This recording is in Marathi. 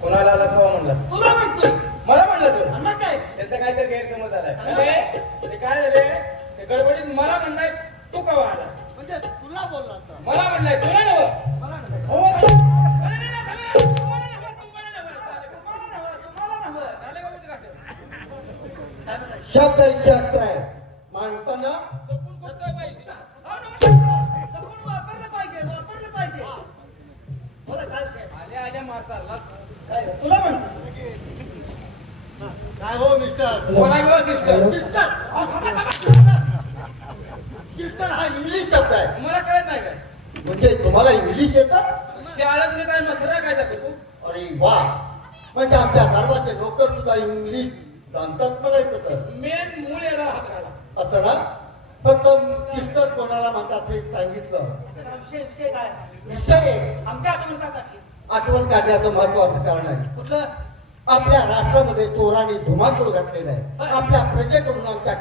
कोणाला आलास बाबा तुला म्हणतोय. मला म्हणलं तू? मग काय? त्यांचा काहीतरी गैरसमज आलाय ते काय झाले? ते गडबडीत मला म्हणलाय तू कवा आलास? म्हणजे तुला बोलला मला म्हणलाय तुला मारता लास. काय रे, तुला म्हणतो काय हो मिस्टर? सिस्टर. सिस्टर! हा इंग्लिश शब्द आहे. मला कळत नाही काय? म्हणजे तुम्हाला इंग्लिश येतं? शाळेत मी काय मसरा काय जातो तू? अरे वा. म्हणजे आमच्या दरबारचे नोकर सुद्धा इंग्लिश जाणतात म्हणायचं तर मेन मूळ याला हात घाला असं ना? फक्त सिस्टर कोणाला म्हणतात हे सांगितलं? विषय विषय काय? विषय. आहे. आमच्या आठवण का. टाकली आठवण काढण्याचं महत्वाचं कारण आहे. कुठलं? आपल्या राष्ट्रामध्ये चोराने धुमाकूळ घातलेला आहे. आपल्या प्रजेकडून आमच्या